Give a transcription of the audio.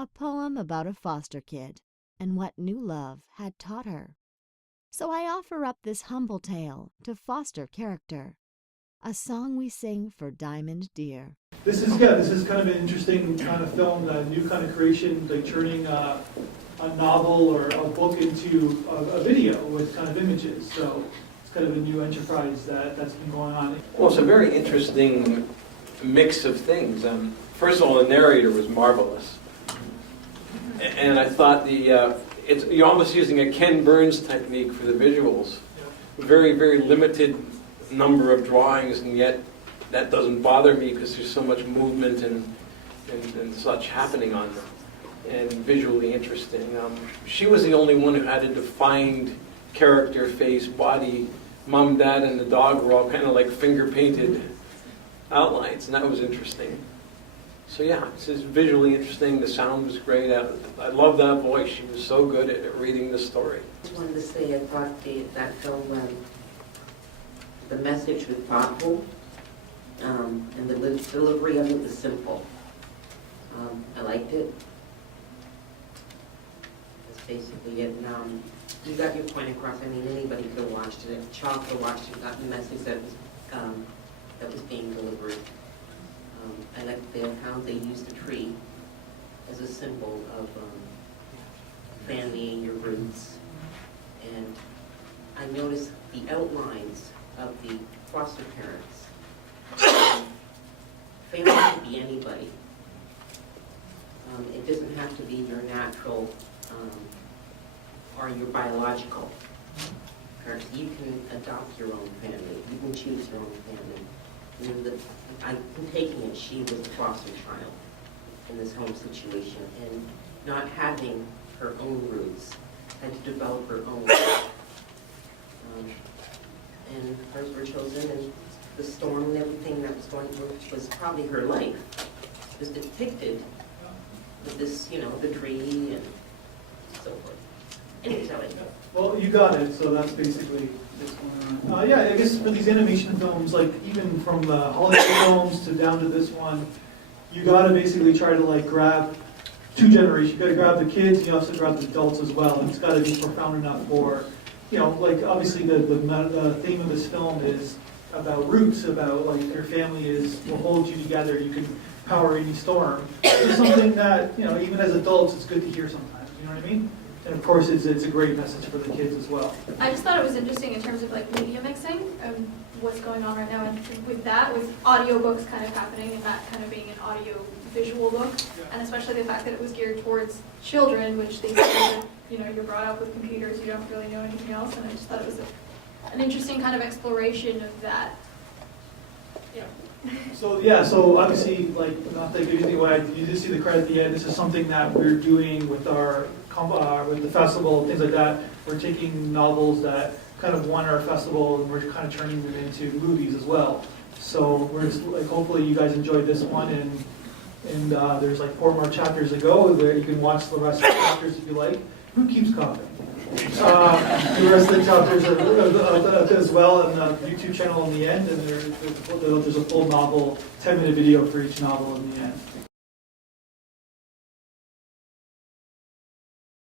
a poem about a foster kid and what new love had taught her. So I offer up this humble tale to foster character, a song we sing for Diamond Dear. This is kind of an interesting kind of film, a new kind of creation, like turning a novel or a book into a video with kind of images. So it's kind of a new enterprise that's been going on. Well, it's a very interesting mix of things. First of all, the narrator was marvelous, and I thought you're almost using a Ken Burns technique for the visuals. Very, very limited number of drawings, and yet that doesn't bother me because there's so much movement and such happening on them, and visually interesting. She was the only one who had a defined character, face, body. Mom, Dad, and the dog were all kind of like finger-painted outlines, and that was interesting. So yeah, it's just visually interesting. The sound was great. I love that voice. She was so good at reading the story. I just wanted to say I thought that film, the message was thoughtful, and the delivery of it was simple. I liked it. That's basically it. And, you got your point across. I mean, anybody could have watched it. A child could have watched it, got the message that was being delivered. I like how they used the tree as a symbol of family and your roots. And I noticed the outlines of the foster parents. Family can be anybody. It doesn't have to be your natural or your biological parents. You can adopt your own family. You can choose your own family. I'm taking it she was a foster child in this home situation, and not having her own roots, had to develop her own. And hers were chosen, and the storm and everything that was going through, which was probably her life, was depicted with this, the tree and so forth. Anyhow, Well, you got it. So that's basically what's going on. Yeah, I guess for these animation films, like even from the Hollywood films to down to this one, you got to basically try to like grab two generations. You got to grab the kids. You also grab the adults as well. And it's got to be profound enough for, like obviously the theme of this film is about roots, about like your family will hold you together. You can power any storm. It's something that even as adults, it's good to hear sometimes. You know what I mean? And of course, it's a great message for the kids as well. I just thought it was interesting in terms of like media mixing, what's going on right now, and with audiobooks kind of happening, and that kind of being an audio visual book, and especially the fact that it was geared towards children, which they say that, you're brought up with computers, you don't really know anything else, and I just thought it was an interesting kind of exploration of that. So obviously, like not to give anything away, you did see the credit at the end. This is something that we're doing with with the festival, things like that. We're taking novels that kind of won our festival, and we're kind of turning them into movies as well. So we're just, like, hopefully you guys enjoyed this one, and there's like 4 more chapters to go. There you can watch the rest of the chapters if you like. Who keeps coughing? The rest of the chapters as well, and the YouTube channel in the end, and there's a full novel, 10-minute video for each novel in the end.